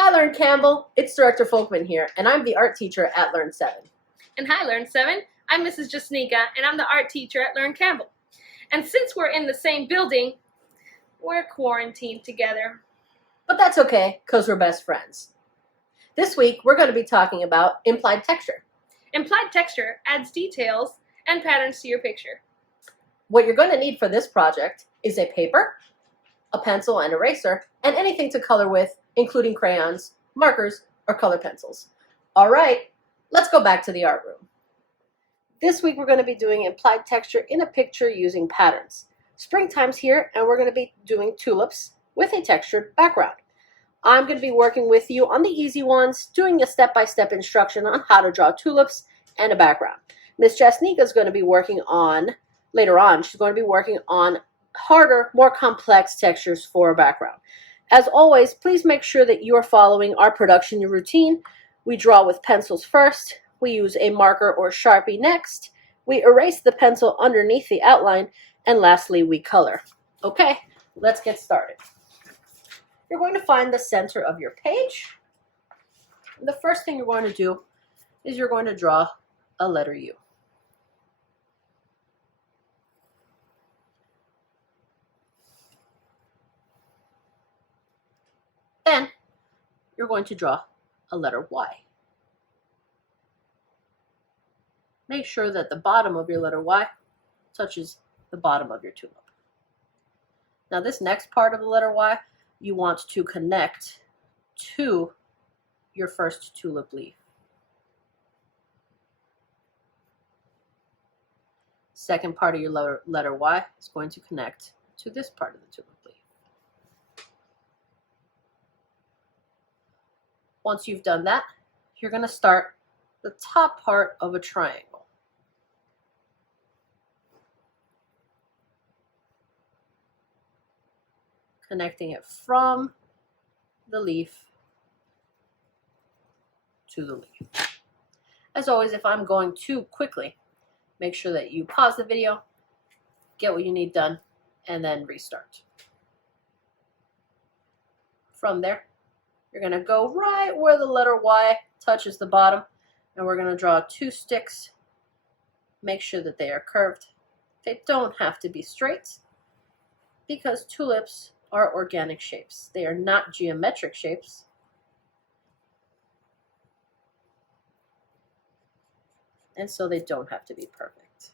Hi, Learn Campbell. It's Director Folkman here, and I'm the art teacher at Learn 7. And hi, Learn 7. I'm Mrs. Jasnica, and I'm the art teacher at Learn Campbell. And since we're in the same building, we're quarantined together. But that's okay, because we're best friends. This week, we're going to be talking about implied texture. Implied texture adds details and patterns to your picture. What you're going to need for this project is a paper, a pencil and eraser, and anything to color with, including crayons, markers, or color pencils. All right, let's go back to the art room. This week we're going to be doing implied texture in a picture using patterns. Springtime's here, and we're going to be doing tulips with a textured background. I'm going to be working with you on the easy ones, doing a step-by-step instruction on how to draw tulips and a background. Miss Jasnica is going to be working on, later on, she's going to be working on harder, more complex textures for a background. As always, please make sure that you are following our production routine. We draw with pencils first, we use a marker or Sharpie next, we erase the pencil underneath the outline, and lastly, we color. Okay, let's get started. You're going to find the center of your page. The first thing you're going to do is you're going to draw a letter U. Then you're going to draw a letter Y. Make sure that the bottom of your letter Y touches the bottom of your tulip. Now this next part of the letter Y, you want to connect to your first tulip leaf. Second part of your letter Y is going to connect to this part of the tulip leaf. Once you've done that, you're going to start the top part of a triangle. Connecting it from the leaf to the leaf. As always, if I'm going too quickly, make sure that you pause the video, get what you need done, and then restart. From there, you're going to go right where the letter Y touches the bottom, and we're going to draw 2 sticks. Make sure that they are curved. They don't have to be straight, because tulips are organic shapes. They are not geometric shapes. And so they don't have to be perfect.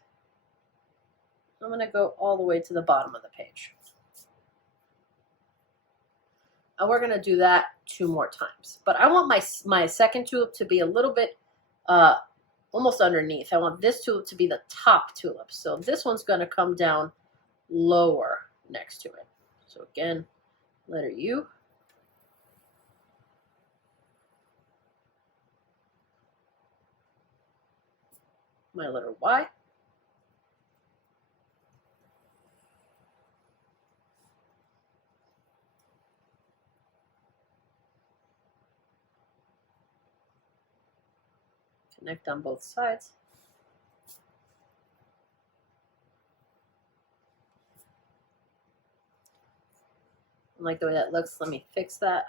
I'm going to go all the way to the bottom of the page. And we're going to do that 2 more times. But I want my second tulip to be a little bit almost underneath. I want this tulip to be the top tulip. So this one's going to come down lower next to it. So again, letter U. My letter Y. Connect on both sides. I like the way that looks. Let me fix that.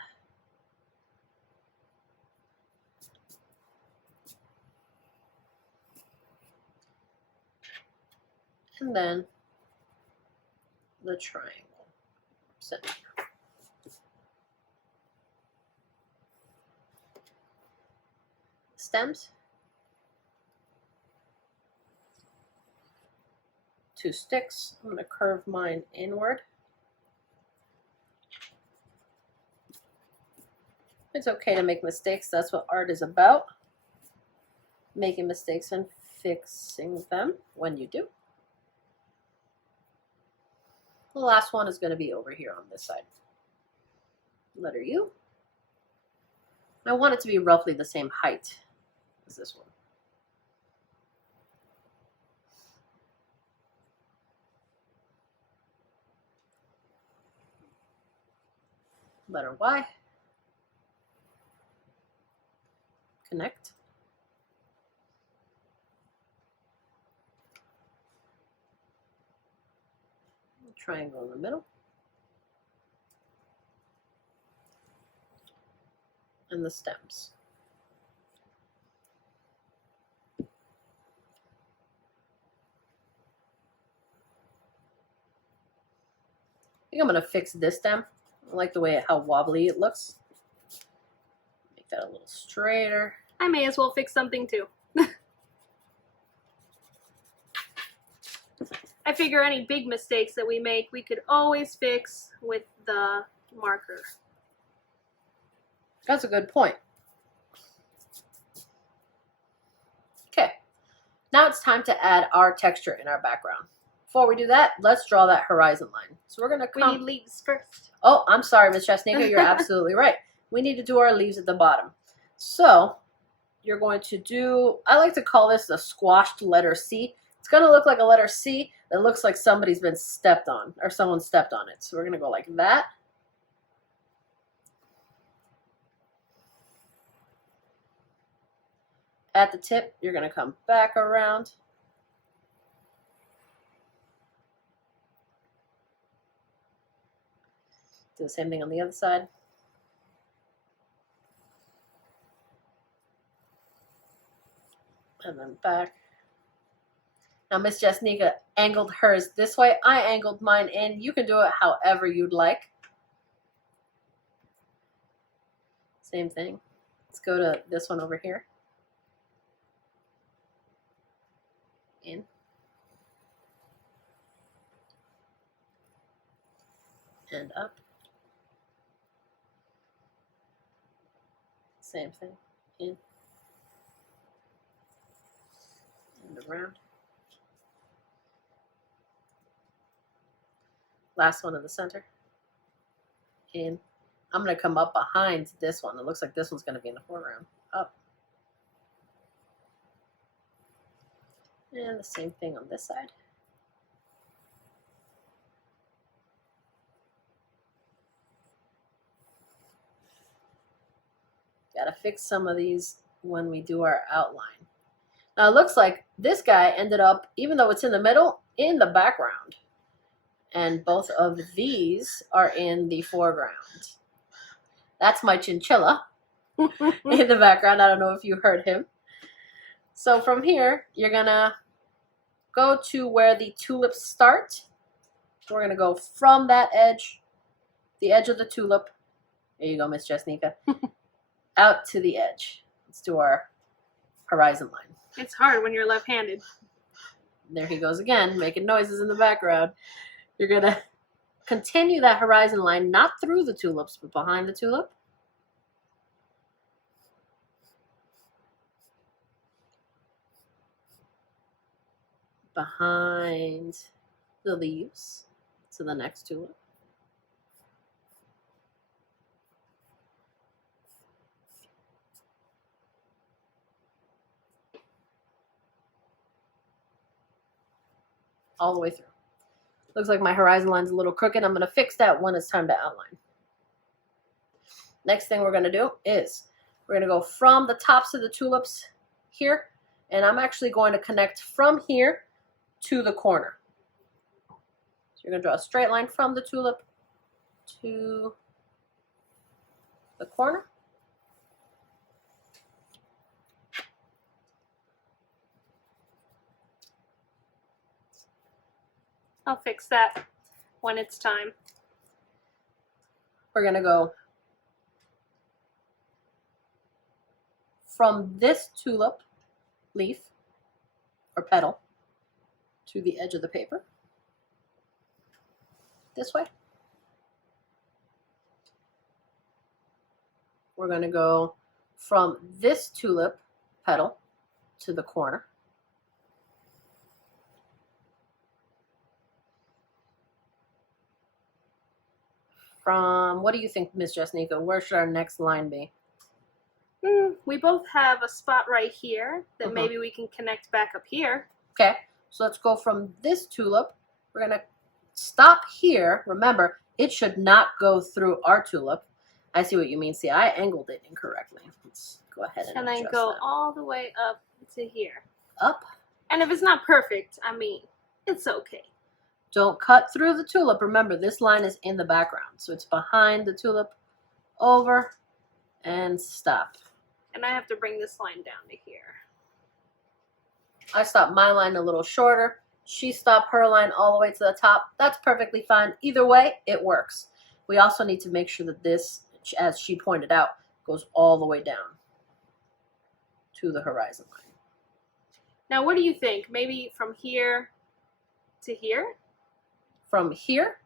And then the triangle center. Stems. 2 sticks. I'm going to curve mine inward. It's okay to make mistakes. That's what art is about. Making mistakes and fixing them when you do. The last one is going to be over here on this side. Letter U. I want it to be roughly the same height as this one. Letter Y. Connect. Triangle in the middle. and the stems. I think I'm going to fix this stem. I like the way how wobbly it looks. Make that a little straighter. I may as well fix something too. I figure any big mistakes that we make, we could always fix with the marker. That's a good point. Okay, now it's time to add our texture in our background. Before we do that, let's draw that horizon line. So we're gonna We need leaves first. Oh, I'm sorry, Miss Jasnica, you're absolutely right. We need to do our leaves at the bottom. So you're going to do, I like to call this the squashed letter C. It's gonna look like a letter C that looks like somebody's been stepped on or someone stepped on it. So we're gonna go like that. At the tip, you're gonna come back around. Do the same thing on the other side. And then back. Now, Miss Jasnica angled hers this way. I angled mine in. You can do it however you'd like. Same thing. Let's go to this one over here. In. And up. Same thing. In. And around. Last one in the center. In. I'm going to come up behind this one. It looks like this one's going to be in the foreground. Up. And the same thing on this side. Got to fix some of these when we do our outline. Now it looks like this guy ended up, even though it's in the middle, in the background. And both of these are in the foreground. That's my chinchilla in the background. I don't know if you heard him. So from here, you're going to go to where the tulips start. We're going to go from that edge, the edge of the tulip. There you go, Miss Jasnica. Out to the edge. Let's do our horizon line. It's hard when you're left-handed. There he goes again, making noises in the background. You're going to continue that horizon line, not through the tulips, but behind the tulip. Behind the leaves to the next tulip. All the way through. Looks like my horizon line's a little crooked. I'm going to fix that when it's time to outline. Next thing we're going to do is we're going to go from the tops of the tulips here, and I'm actually going to connect from here to the corner. So you're going to draw a straight line from the tulip to the corner. I'll fix that when it's time. We're going to go from this tulip leaf or petal to the edge of the paper. This way. We're going to go from this tulip petal to the corner. From, what do you think, Miss Jasnica? Where should our next line be? We both have a spot right here that maybe we can connect back up here. Okay, so let's go from this tulip. We're going to stop here. Remember, it should not go through our tulip. I see what you mean. See, I angled it incorrectly. Let's go ahead and then adjust go that. all the way up to here. Up. And if it's not perfect, I mean, it's okay. Don't cut through the tulip. Remember, this line is in the background. So it's behind the tulip, over, and stop. And I have to bring this line down to here. I stopped my line a little shorter. She stopped her line all the way to the top. That's perfectly fine. Either way, it works. We also need to make sure that this, as she pointed out, goes all the way down to the horizon line. Now, what do you think? Maybe from here to here? From here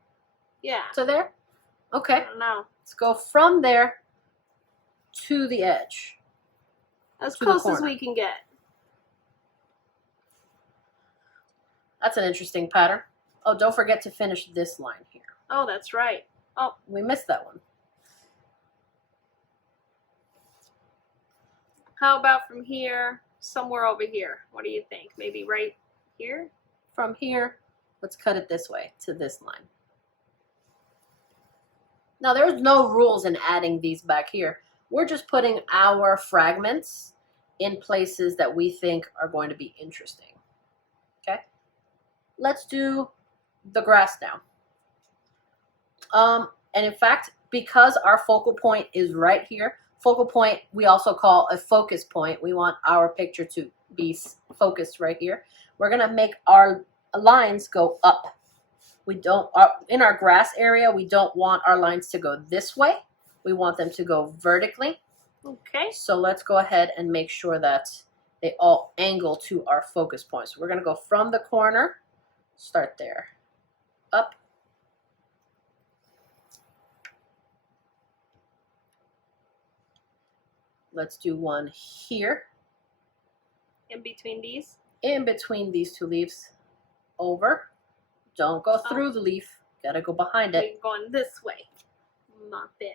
Yeah. to there? Okay. I don't know. Let's go from there to the edge. As To the close as corner. we can get. That's an interesting pattern. Oh, don't forget to finish this line here. Oh, that's right. Oh, We missed that one. how about from here, somewhere over here? What do you think? Maybe right here? From here, let's cut it this way to this line. Now, there's no rules in adding these back here. We're just putting our fragments in places that we think are going to be interesting. Okay? Let's do the grass now. And in fact, because our focal point is right here, focal point we also call a focus point. We want our picture to be focused right here. We're going to make our lines go up. We don't, in our grass area, we don't want our lines to go this way. We want them to go vertically. Okay. So let's go ahead and make sure that they all angle to our focus point. So we're going to go from the corner, start there, up. Let's do one here. In between these? In between these two leaves. Over. Don't go through the leaf. Gotta go behind it. We're going this way. My bad.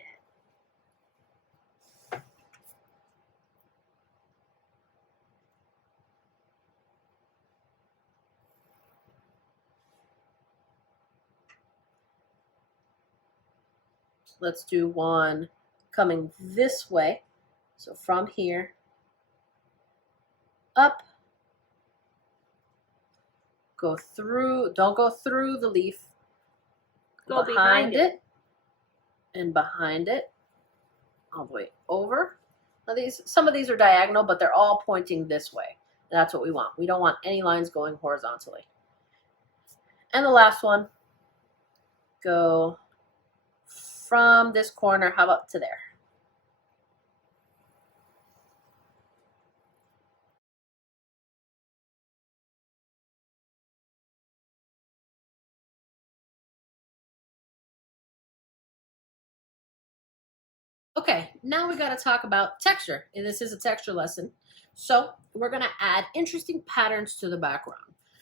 Let's do one coming this way. So from here, up, go through, don't go through the leaf, Go behind it. and behind it, all the way over. Now some of these are diagonal, but they're all pointing this way. That's what we want. We don't want any lines going horizontally. And the last one, go from this corner, how about to there? Okay, now we got to talk about texture. And this is a texture lesson. So we're going to add interesting patterns to the background.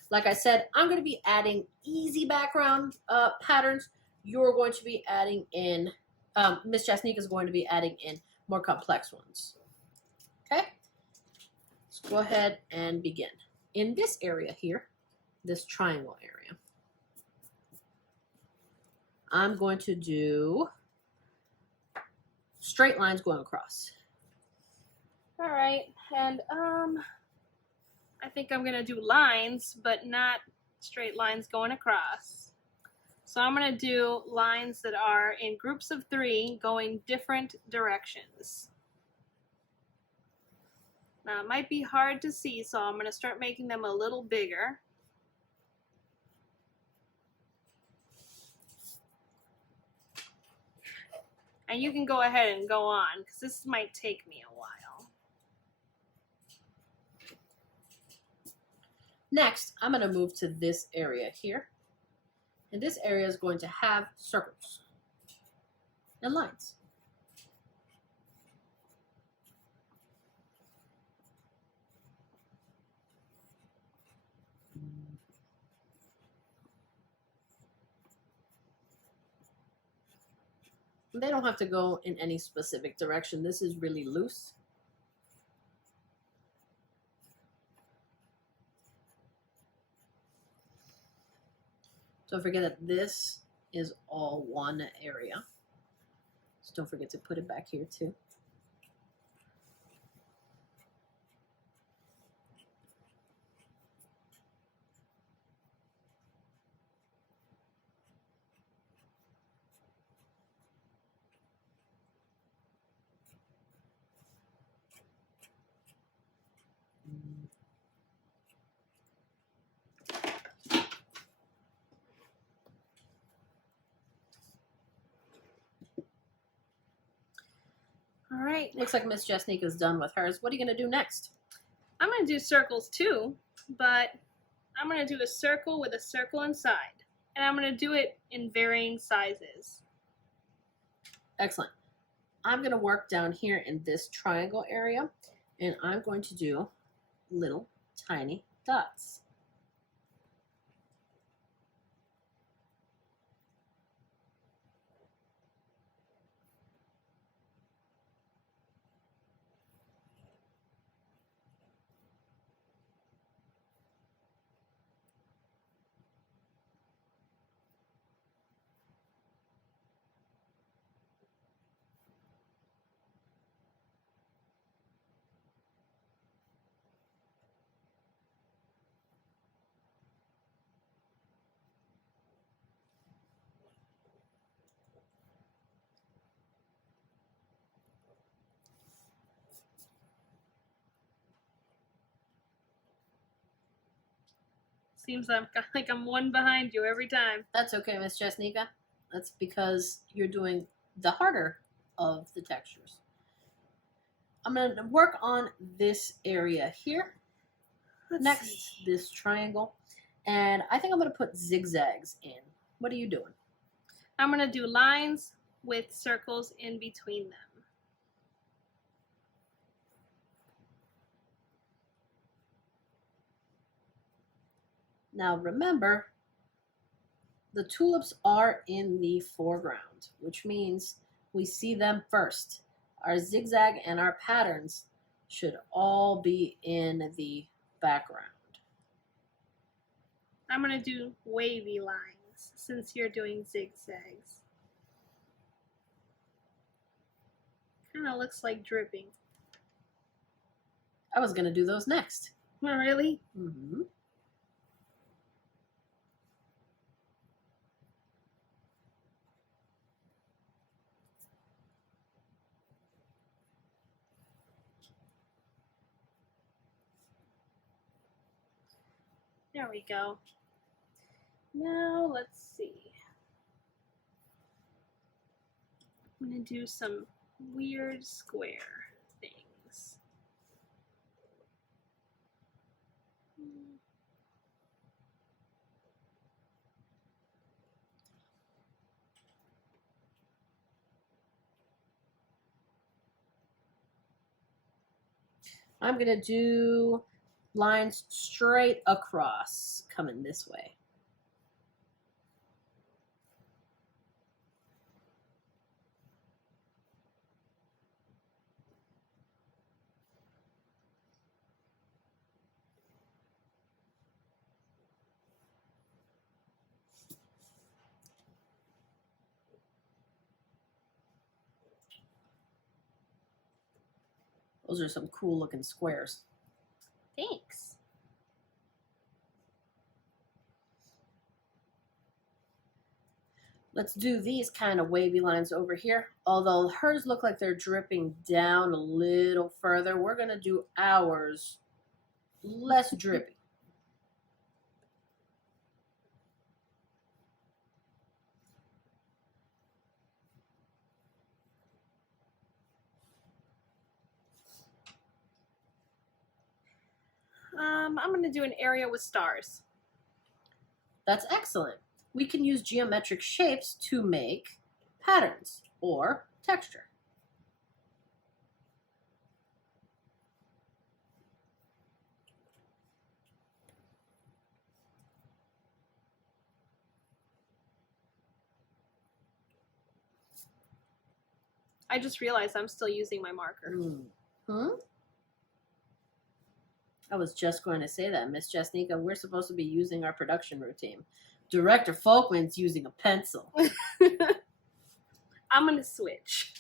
Like I said, I'm going to be adding easy background patterns. You're going to be adding in, Miss Jasnica is going to be adding in more complex ones. Okay, let's go ahead and begin. In this area here, this triangle area, I'm going to do straight lines going across. All right, and I think I'm gonna do lines, but not straight lines going across. So I'm gonna do lines that are in groups of 3 going different directions. Now it might be hard to see, so I'm gonna start making them a little bigger. And you can go ahead and go on, because this might take me a while. Next, I'm going to move to this area here. And this area is going to have circles and lines. They don't have to go in any specific direction. This is really loose. Don't forget that this is all one area. So don't forget to put it back here too. right. Looks like Miss Jasnica's done with hers. What are you going to do next? I'm going to do circles too, but I'm going to do a circle with a circle inside. And I'm going to do it in varying sizes. Excellent. I'm going to work down here in this triangle area, and I'm going to do little tiny dots. Seems like I'm one behind you every time. That's okay, Miss Jasnica. That's because you're doing the harder of the textures. I'm going to work on this area here. Let's see. This triangle. And I think I'm going to put zigzags in. What are you doing? I'm going to do lines with circles in between them. Now remember, the tulips are in the foreground, which means we see them first. Our zigzag and our patterns should all be in the background. I'm going to do wavy lines since you're doing zigzags. Kind of looks like dripping. I was going to do those next. Oh, really? Mm-hmm. There we go. Now let's see. I'm going to do some weird square things. I'm going to do lines straight across coming this way. Those are some cool looking squares. Thanks. Let's do these kind of wavy lines over here. Although hers look like they're dripping down a little further, we're going to do ours less drippy. I'm going to do an area with stars. That's excellent. We can use geometric shapes to make patterns or texture. I just realized I'm still using my marker. I was just going to say that, Miss Jasnica. We're supposed to be using our production routine. Director Folkman's using a pencil. I'm going to switch.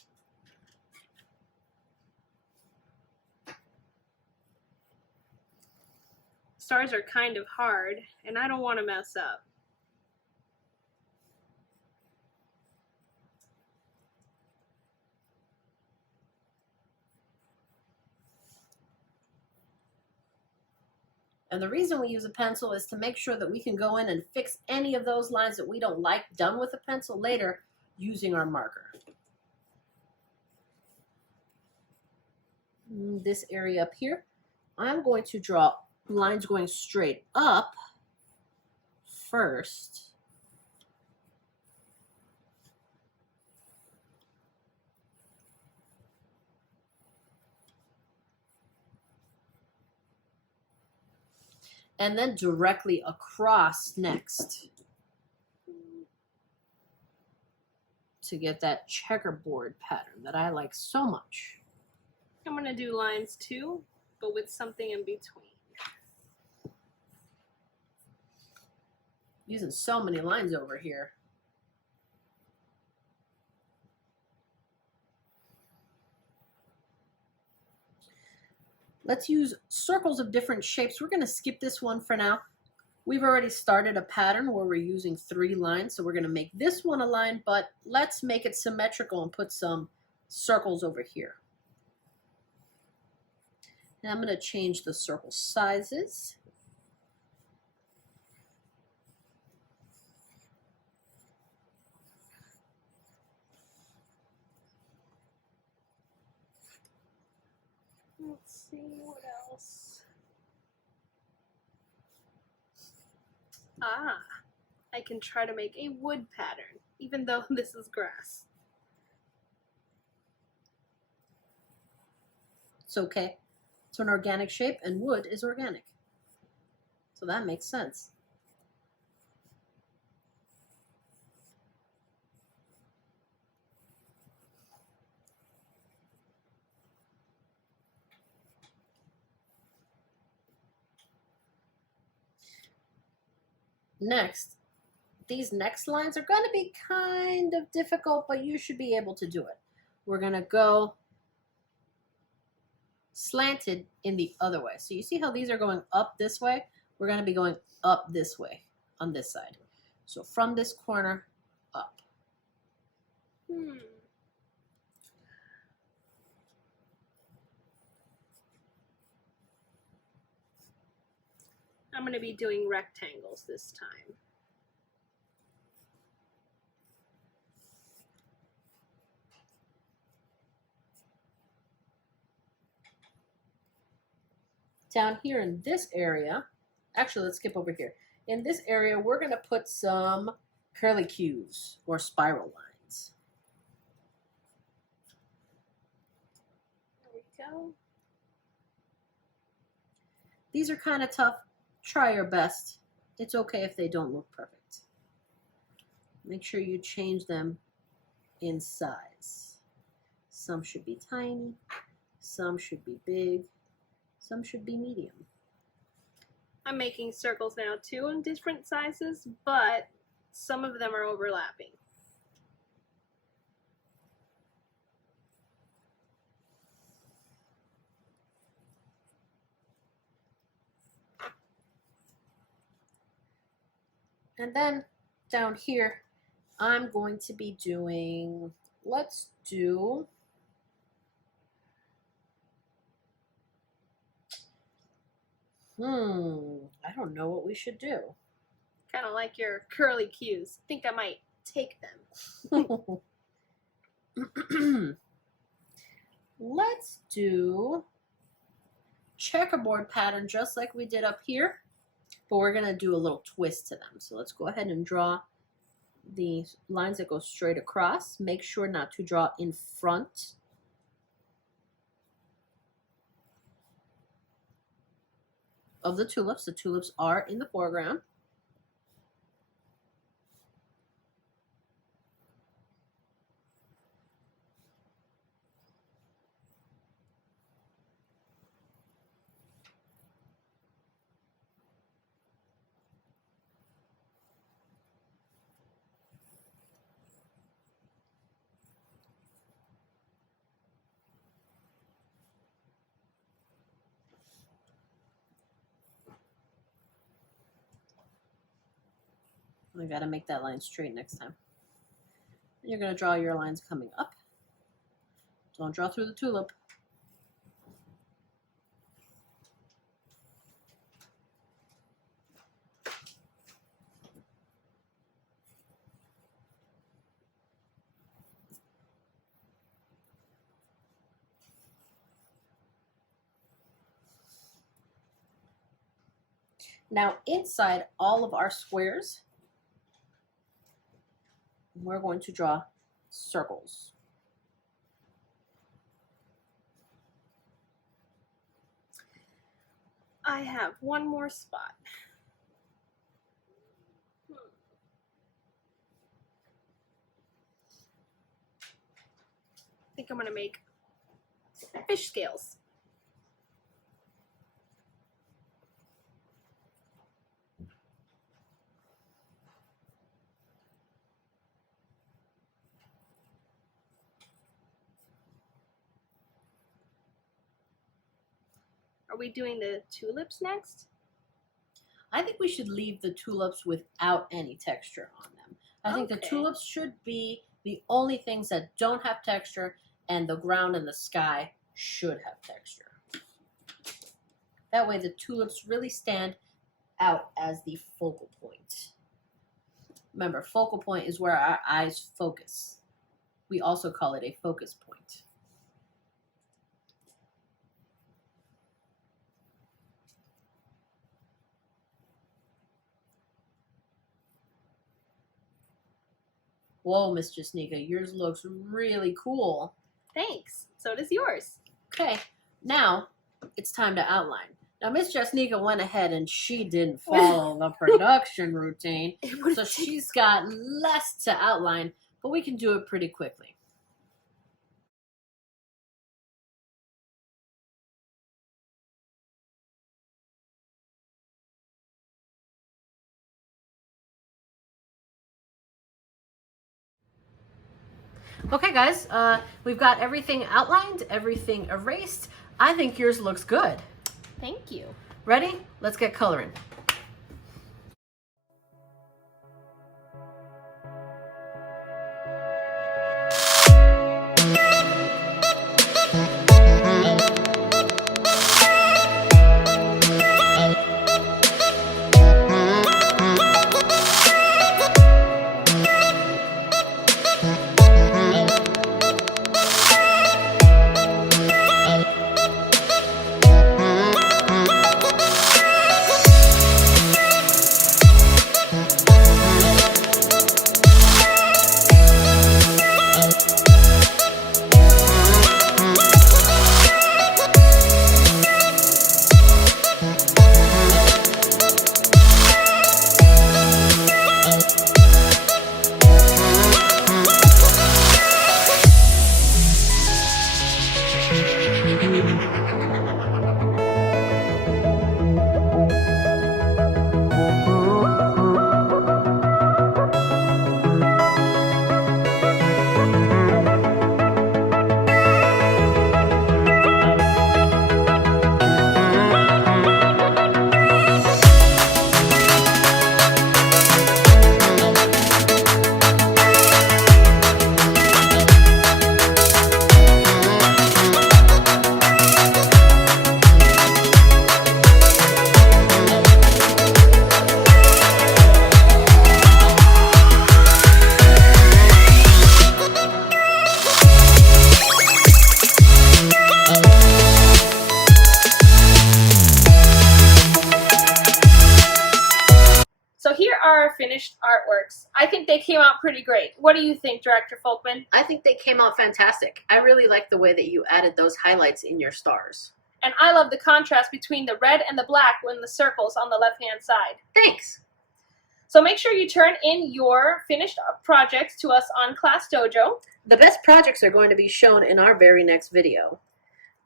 Stars are kind of hard, and I don't want to mess up. And the reason we use a pencil is to make sure that we can go in and fix any of those lines that we don't like done with a pencil later using our marker. this area up here, I'm going to draw lines going straight up first. And then directly across next to get that checkerboard pattern that I like so much. I'm going to do lines too, but with something in between. Using so many lines over here. Let's use circles of different shapes. We're going to skip this one for now. We've already started a pattern where we're using 3 lines, so we're going to make this one a line, but let's make it symmetrical and put some circles over here. And I'm going to change the circle sizes. Let's see what else. Ah, I can try to make a wood pattern, even though this is grass. It's okay. It's an organic shape, and wood is organic. So that makes sense. Next, these next lines are going to be kind of difficult, but you should be able to do it. We're going to go slanted in the other way. So you see how these are going up this way? We're going to be going up this way on this side. So from this corner up. I'm going to be doing rectangles this time. Down here in this area, actually let's skip over here. In this area, we're going to put some curlicues or spiral lines. There we go. These are kind of tough. Try your best. It's okay if they don't look perfect. Make sure you change them in size. Some should be tiny, some should be big, some should be medium. I'm making circles now too in different sizes, but some of them are overlapping. And then down here, I'm going to be doing, let's do, I don't know what we should do. Kind of like your curly cues. Think I might take them. Let's do checkerboard pattern just like we did up here, but we're going to do a little twist to them. So let's go ahead and draw the lines that go straight across. Make sure not to draw in front. Of the tulips. The tulips are in the foreground. I gotta make that line straight next time. And you're gonna draw your lines coming up. Don't draw through the tulip. Now inside all of our squares, we're going to draw circles. I have one more spot. I think I'm going to make fish scales. Are we doing the tulips next? I think we should leave the tulips without any texture on them. I think the tulips should be the only things that don't have texture, and the ground and the sky should have texture. That way the tulips really stand out as the focal point. Remember, focal point is where our eyes focus. We also call it a focus point. Whoa, Miss Jasnica, yours looks really cool. Thanks. So does yours. Okay, now it's time to outline. Now, Miss Jasnica went ahead and she didn't follow the production routine, so she's got less to outline, but we can do it pretty quickly. Okay, guys, we've got everything outlined, everything erased. I think yours looks good. Thank you. Ready? Let's get coloring. So here are our finished artworks. I think they came out pretty great. What do you think, Director Folkman? I think they came out fantastic. I really like the way that you added those highlights in your stars. And I love the contrast between the red and the black in the circles on the left-hand side. Thanks. So make sure you turn in your finished projects to us on Class Dojo. The best projects are going to be shown in our very next video.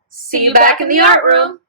See you back in the art room.